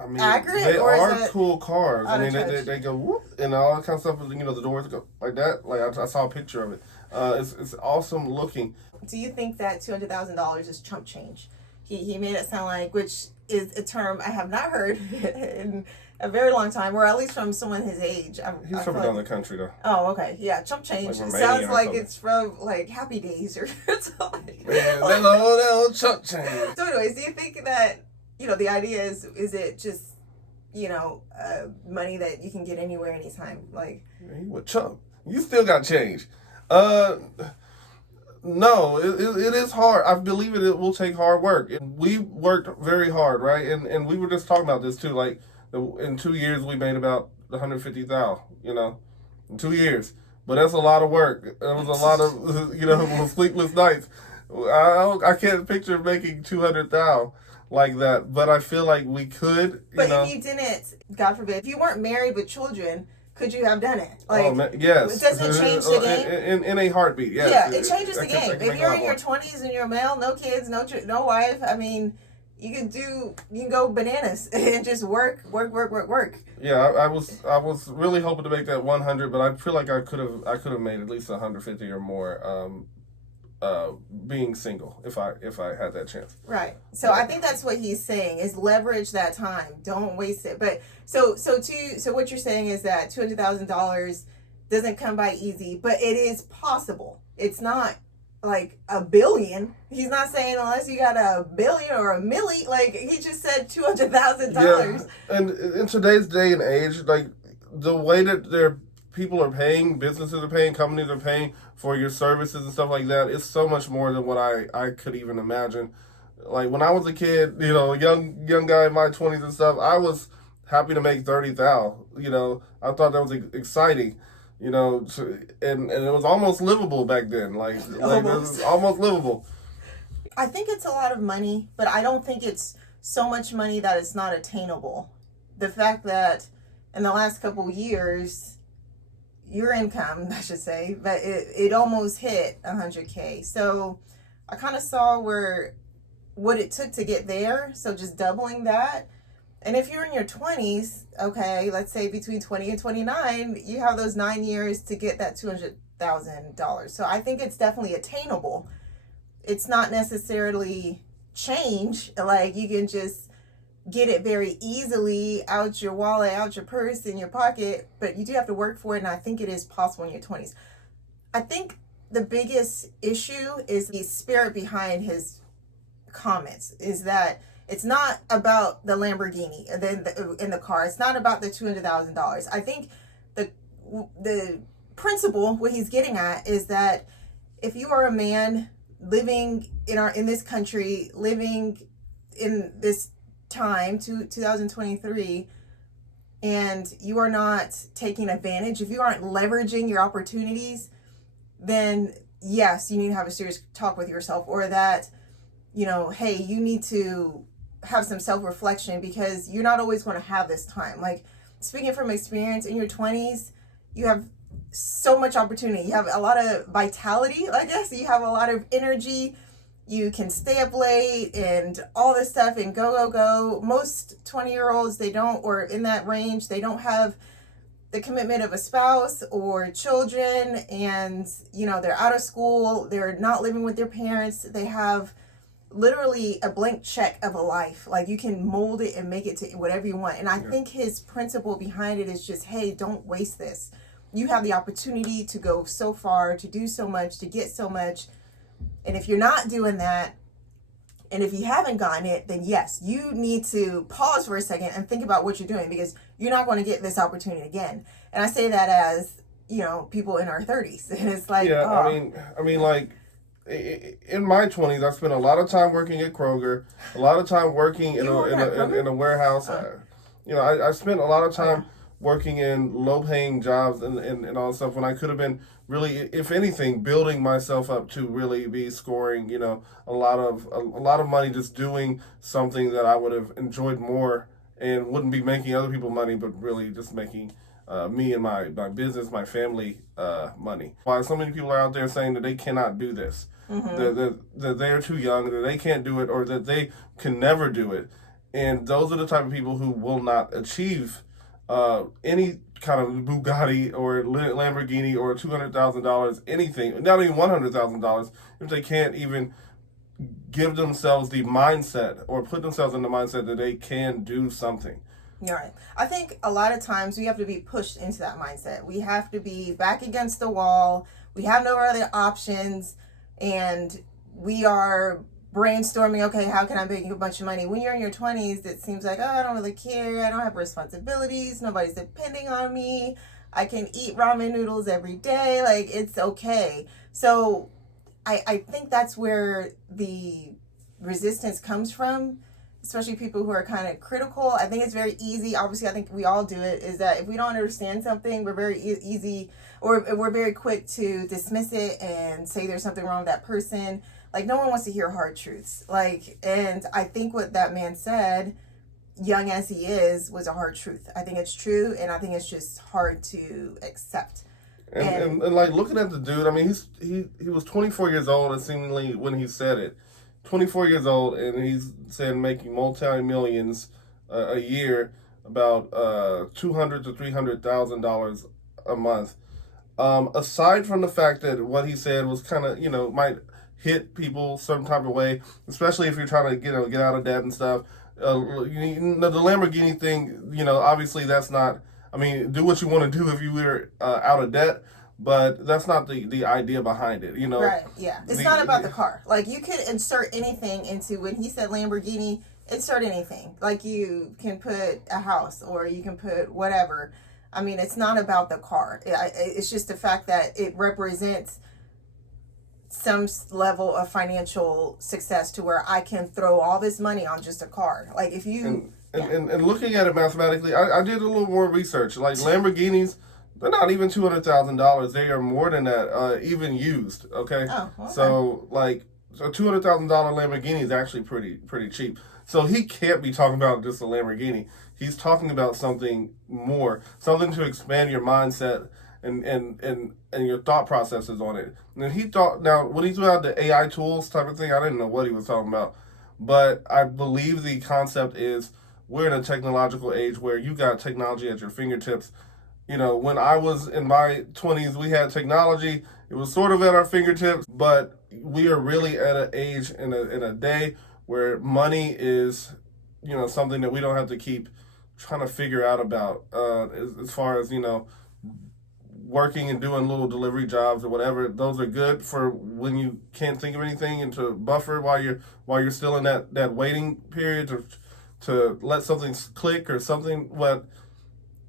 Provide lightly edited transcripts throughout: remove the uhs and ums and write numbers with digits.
I mean, accurate, they or is are it cool cars. I out of mean, touch? they go whoop and all that kind of stuff. The doors go like that. Like I saw a picture of it. It's awesome looking. Do you think that $200,000 is chump change? He made it sound like, which is a term I have not heard in a very long time, or at least from someone his age. He's I from feel another like, country though, oh, okay, yeah, chump like change. It Romania sounds or like something. it's from like Happy Days or something. Man, Like, that old chump change. so, anyways, do you think that the idea is it just money that you can get anywhere, anytime? Like, Man, you a chump. You still got change. Uh, no, it is hard. I believe it will take hard work. We worked very hard, right? And we were just talking about this too. Like in 2 years, we made about 150,000. In 2 years. But that's a lot of work. It was a lot of sleepless nights. I can't picture making 200,000 like that. But I feel like we could. but if you didn't, God forbid, if you weren't married with children, could you have done it? Like, oh man, yes. doesn't it change the game? In a heartbeat, yes. Yeah, it changes the I game. can If make a you're lot in your more. 20s and you're male, no kids, no wife, I mean, you can go bananas and just work. Yeah, I was really hoping to make that 100, but I feel like I could have made at least 150 or more. Being single, if I had that chance. Right. So I think that's what he's saying is leverage that time. Don't waste it. But so what you're saying is that $200,000 doesn't come by easy, but it is possible. It's not like a billion. He's not saying unless you got a billion or a milli. Like he just said $200,000. And in today's day and age, like the way that people are paying, businesses are paying, companies are paying for your services and stuff like that, it's so much more than what I could even imagine. Like when I was a kid, young guy in my 20s and stuff, I was happy to make 30,000. I thought that was exciting. And it was almost livable back then. Like it was almost livable. I think it's a lot of money, but I don't think it's so much money that it's not attainable. The fact that in the last couple of years, your income, I should say, but it almost hit 100K. So I kind of saw what it took to get there. So just doubling that. And if you're in your 20s, okay, let's say between 20 and 29, you have those 9 years to get that $200,000. So I think it's definitely attainable. It's not necessarily change. Like you can just get it very easily out your wallet, out your purse, in your pocket, but you do have to work for it, and I think it is possible in your 20s. I think the biggest issue is the spirit behind his comments, is that it's not about the Lamborghini in the car. It's not about the $200,000. I think the principle, what he's getting at, is that if you are a man living in this country, living in this time to 2023, and you are not taking advantage, if you aren't leveraging your opportunities, then yes, you need to have a serious talk with yourself, or that hey, you need to have some self-reflection, because you're not always going to have this time. Like, speaking from experience, in your 20s you have so much opportunity, you have a lot of vitality, I guess, you have a lot of energy. You can stay up late and all this stuff and go. Most 20-year-olds, they don't, or in that range, they don't have the commitment of a spouse or children, and they're out of school, they're not living with their parents, they have literally a blank check of a life. Like, you can mold it and make it to whatever you want. And I think his principle behind it is just, hey, don't waste this. You have the opportunity to go so far, to do so much, to get so much. And if you're not doing that, and if you haven't gotten it, then yes, you need to pause for a second and think about what you're doing, because you're not going to get this opportunity again. And I say that as, people in our 30s. And it's like, yeah, oh. I mean, like, in my 20s, I spent a lot of time working at Kroger, a lot of time working in a warehouse. I spent a lot of time working in low-paying jobs and all that stuff, when I could have been really, if anything, building myself up to really be scoring, a lot of money, just doing something that I would have enjoyed more and wouldn't be making other people money, but really just making me and my business, my family money. Why so many people are out there saying that they cannot do this, that they're too young, that they can't do it, or that they can never do it. And those are the type of people who will not achieve any kind of Bugatti or Lamborghini or $200,000, anything, not even $100,000, if they can't even give themselves the mindset or put themselves in the mindset that they can do something. You're right. I think a lot of times we have to be pushed into that mindset. We have to be back against the wall. We have no other options. And we are brainstorming, okay, how can I make a bunch of money? When you're in your 20s, it seems like, oh, I don't really care. I don't have responsibilities. Nobody's depending on me. I can eat ramen noodles every day. Like, it's okay. So I think that's where the resistance comes from, especially people who are kind of critical. I think it's very easy. Obviously, I think we all do it, is that if we don't understand something, we're very easy, or we're very quick to dismiss it and say there's something wrong with that person. Like, no one wants to hear hard truths. Like, and I think what that man said, young as he is, was a hard truth. I think it's true, and I think it's just hard to accept. And like, looking at the dude, I mean, he was 24 years old, and seemingly when he said it, 24 years old, and he's saying making multi-millions a year, about $200,000 to $300,000 a month. Aside from the fact that what he said was kind of, might hit people some type of way, especially if you're trying to get out of debt and stuff. The Lamborghini thing, obviously that's not. I mean, do what you want to do if you were out of debt, but that's not the idea behind it, Right, yeah. It's not about the car. Like, you could insert anything into, when he said Lamborghini, insert anything. Like, you can put a house, or you can put whatever. I mean, it's not about the car. It's just the fact that it represents some level of financial success to where I can throw all this money on just a car. Like, if you... And looking at it mathematically, I did a little more research. Like, Lamborghinis, they're not even $200,000. They are more than that, even used. Okay. Oh, okay. So $200,000 Lamborghini is actually pretty cheap. So he can't be talking about just a Lamborghini. He's talking about something more, something to expand your mindset and your thought processes on it. And he thought, now when he threw out the AI tools type of thing, I didn't know what he was talking about, but I believe the concept is, we're in a technological age where you got technology at your fingertips. When I was in my 20s, we had technology. It was sort of at our fingertips, but we are really at an age in a day where money is, something that we don't have to keep trying to figure out about as far as, working and doing little delivery jobs or whatever. Those are good for when you can't think of anything, and to buffer while you're still in that waiting period to let something click or something. What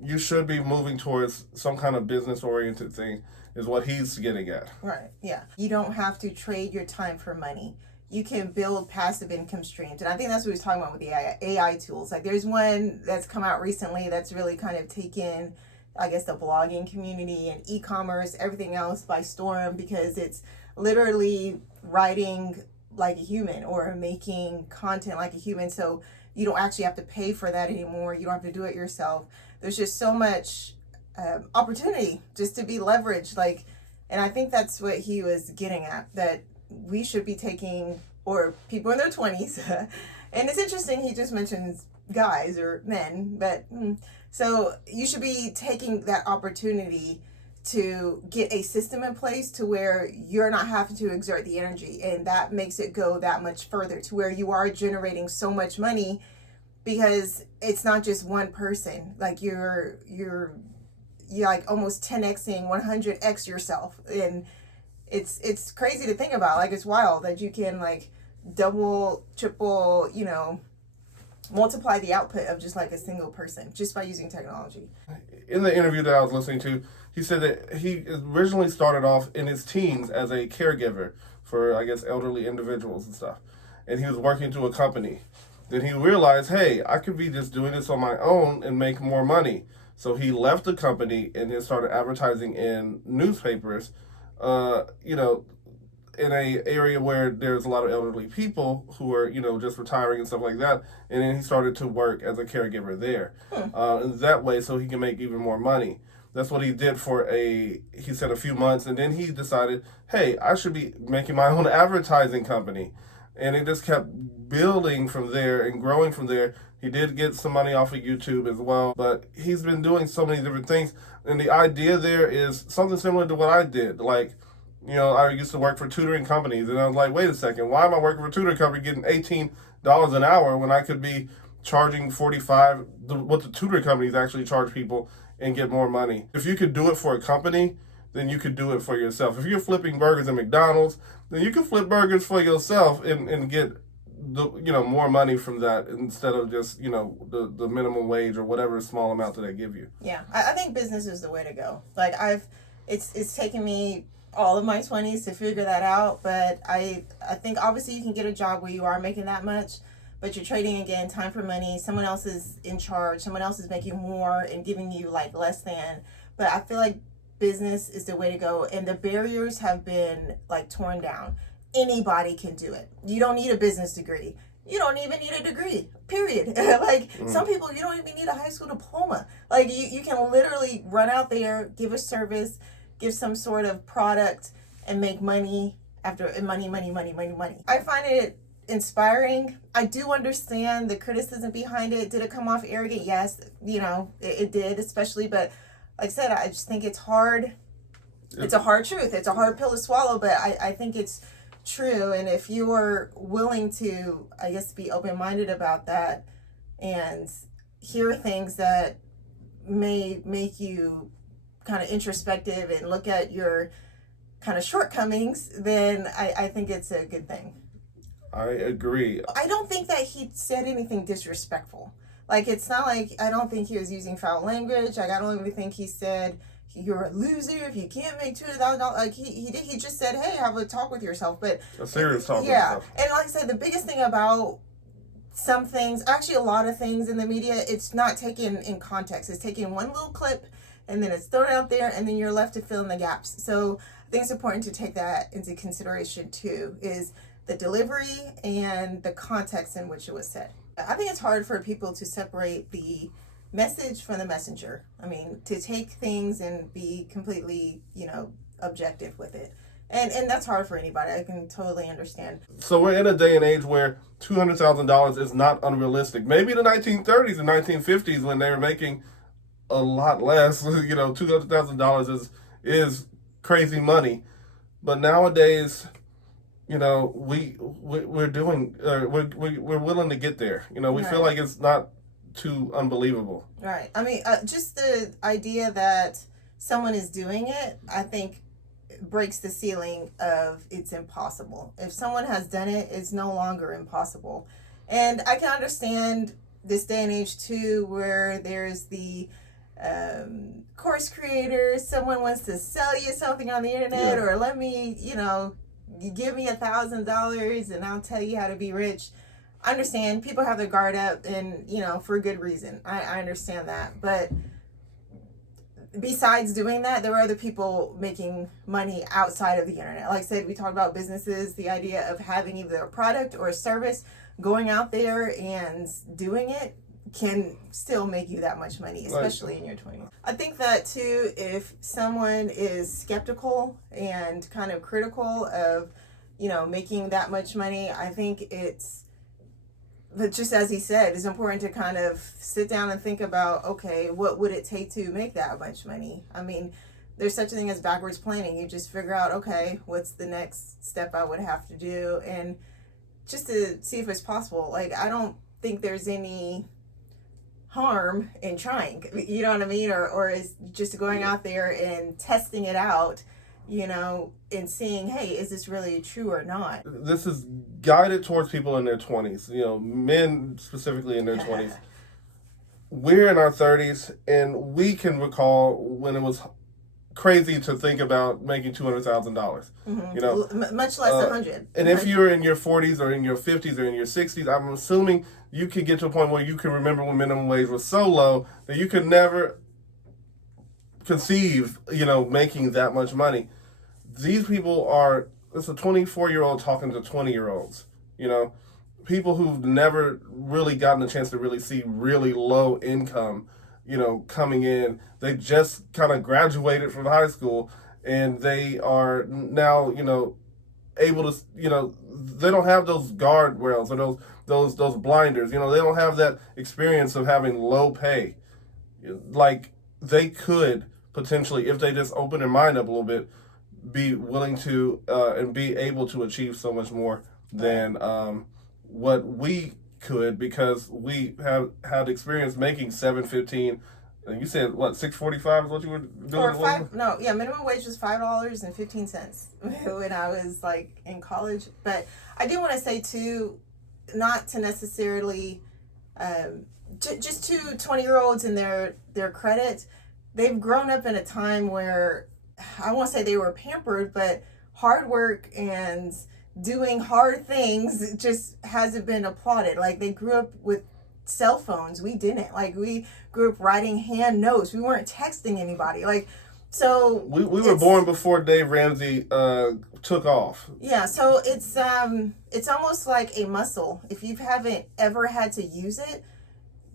you should be moving towards, some kind of business oriented thing, is what he's getting at. Right, yeah. You don't have to trade your time for money. You can build passive income streams. And I think that's what he's talking about with the AI tools. Like, there's one that's come out recently that's really kind of taken, I guess, the blogging community and e-commerce, everything else by storm, because it's literally writing like a human or making content like a human. So you don't actually have to pay for that anymore. You don't have to do it yourself. There's just so much opportunity just to be leveraged. Like, and I think that's what he was getting at, that we should be taking, or people in their 20s. And it's interesting, he just mentions guys or men, but so you should be taking that opportunity to get a system in place to where you're not having to exert the energy, and that makes it go that much further to where you are generating so much money, because it's not just one person. Like, you're like almost 10xing 100x yourself, and it's crazy to think about. Like, it's wild that you can like double, triple, multiply the output of just like a single person just by using technology. In the interview that I was listening to, he said that he originally started off in his teens as a caregiver for, I guess, elderly individuals and stuff. And he was working to a company. Then he realized, hey, I could be just doing this on my own and make more money. So he left the company and then started advertising in newspapers, in a area where there's a lot of elderly people who are, just retiring and stuff like that. And then he started to work as a caregiver there. And that way, so he can make even more money. That's what he did for he said a few months. And then he decided, hey, I should be making my own advertising company. And it just kept building from there and growing from there He did get some money off of YouTube as well, but he's been doing so many different things. And the idea there is something similar to what I did. Like, I used to work for tutoring companies, and I was like, wait a second, why am I working for a tutoring company getting $18 an hour when I could be charging $45, what the tutoring companies actually charge people, and get more money? If you could do it for a company, then you could do it for yourself. If you're flipping burgers at McDonald's, then you can flip burgers for yourself and get more money from that instead of just the minimum wage or whatever small amount that they give you. Yeah, I think business is the way to go. Like it's taken me all of my 20s to figure that out, but I think obviously you can get a job where you are making that much, but you're trading again time for money. Someone else is in charge, someone else is making more and giving you like less than. But I feel like business is the way to go, and the barriers have been like torn down. Anybody can do it. You don't need a business degree. You don't even need a degree, period. Some people, you don't even need a high school diploma. Like you can literally run out there, give a service, give some sort of product, and make money after money. I find it inspiring. I do understand the criticism behind it. Did it come off arrogant? Yes, it did, especially, but like I said, I just think it's hard. It's a hard truth. It's a hard pill to swallow, but I think it's true. And if you are willing to, I guess, be open-minded about that and hear things that may make you kind of introspective and look at your kind of shortcomings, then I think it's a good thing. I agree. I don't think that he said anything disrespectful. Like, it's not like, I don't think he was using foul language. Like, I don't even think he said, you're a loser if you can't make $200,000. Like, he just said, hey, have a talk with yourself. But a serious talk with yourself. yourself. And like I said, the biggest thing about some things, actually a lot of things in the media, it's not taken in context. It's taking one little clip, and then it's thrown out there, and then you're left to fill in the gaps. So I think it's important to take that into consideration, too, is the delivery and the context in which it was said. I think it's hard for people to separate the message from the messenger. I mean, to take things and be completely, objective with it. And that's hard for anybody. I can totally understand. So we're in a day and age where $200,000 is not unrealistic. Maybe the 1930s and 1950s when they were making a lot less, $200,000 is crazy money. But nowadays, we're doing, we're willing to get there. We right. feel like it's not too unbelievable. Right. I mean, just the idea that someone is doing it, I think, breaks the ceiling of it's impossible. If someone has done it, it's no longer impossible. And I can understand this day and age too, where there's the course creators, someone wants to sell you something on the internet, or let me, you give me $1,000 and I'll tell you how to be rich. I understand people have their guard up, and for a good reason. I understand that. But besides doing that, there are other people making money outside of the internet. Like I said, we talked about businesses, the idea of having either a product or a service, going out there and doing it can still make you that much money, especially in your 20s. I think that too, if someone is skeptical and kind of critical of, making that much money, I think but just as he said, it's important to kind of sit down and think about, okay, what would it take to make that much money? I mean, there's such a thing as backwards planning. You just figure out, okay, what's the next step I would have to do, and just to see if it's possible. Like, I don't think there's any harm in trying, you know what I mean? Or is just going out there and testing it out, and seeing, hey, is this really true or not? This is guided towards people in their 20s, men specifically in their 20s. We're in our 30s, and we can recall when it was crazy to think about making $200,000. Much less 100. And if you're in your 40s or in your 50s or in your 60s, I'm assuming you can get to a point where you can remember when minimum wage was so low that you could never conceive, making that much money. These people it's a 24-year-old talking to 20-year-olds, people who've never really gotten a chance to really see really low income, coming in. They just kind of graduated from high school, and they are now, able to, they don't have those guardrails or those blinders. You know, they don't have that experience of having low pay. Like, they could potentially, if they just open their mind up a little bit, be willing to and be able to achieve so much more than what we could, because we have had experience making $7.15. And you said what, $6.45 is what you were doing? Or five? No, yeah, minimum wage was $5.15 when I was like in college. But I do want to say too, not to necessarily just to 20-year-olds and their credit. They've grown up in a time where, I won't say they were pampered, but hard work and doing hard things just hasn't been applauded. Like, they grew up with cell phones. We didn't. Like, we grew up writing hand notes. We weren't texting anybody. Like, so we were born before Dave Ramsey took off. Yeah, so it's almost like a muscle. If you haven't ever had to use it,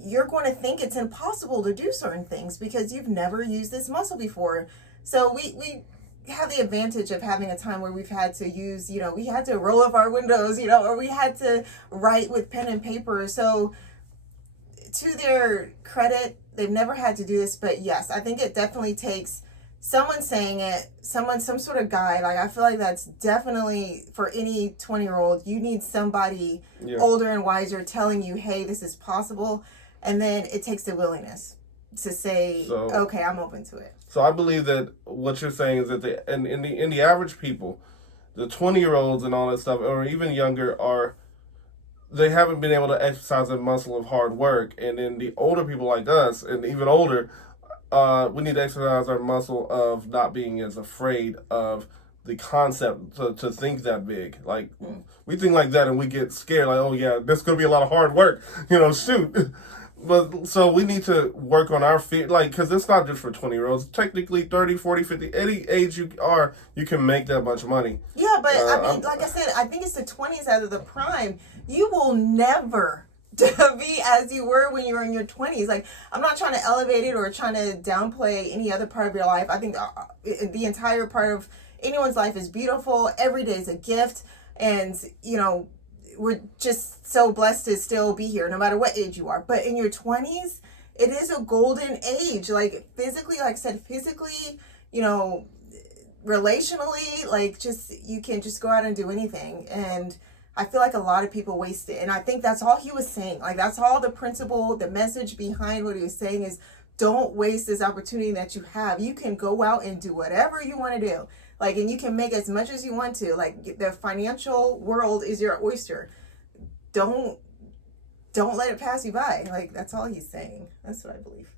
you're going to think it's impossible to do certain things because you've never used this muscle before. So we have the advantage of having a time where we've had to use, you know, we had to roll up our windows, you know, or we had to write with pen and paper. So to their credit, they've never had to do this. But yes, I think it definitely takes someone saying it, some sort of guide. Like, I feel like that's definitely for any 20-year-old. You need somebody older and wiser telling you, hey, this is possible. And then it takes the willingness to say, okay, I'm open to it. So I believe that what you're saying is that in the average people, the 20-year-olds and all that stuff, or even younger, they haven't been able to exercise a muscle of hard work. And then the older people like us, and even older, we need to exercise our muscle of not being as afraid of the concept to think that big. Like, we think like that and we get scared, like, oh yeah, there's going to be a lot of hard work, you know, shoot. But so we need to work on our feet, like, because it's not just for 20-year-olds. Technically, 30, 40, 50, any age you are, you can make that much money. Yeah, but I mean, like I said, I think it's the 20s out of the prime. You will never be as you were when you were in your 20s. Like, I'm not trying to elevate it or trying to downplay any other part of your life. I think the entire part of anyone's life is beautiful. Every day is a gift. And, you know, we're just so blessed to still be here, no matter what age you are. But in your 20s, it is a golden age. Like, physically, like I said, physically, you know, relationally, like, just, you can just go out and do anything. And I feel like a lot of people waste it. And I think that's all he was saying. Like, that's all the principle, the message behind what he was saying is, don't waste this opportunity that you have. You can go out and do whatever you want to do. Like, and you can make as much as you want to. Like, the financial world is your oyster. Don't let it pass you by. Like, that's all he's saying. That's what I believe.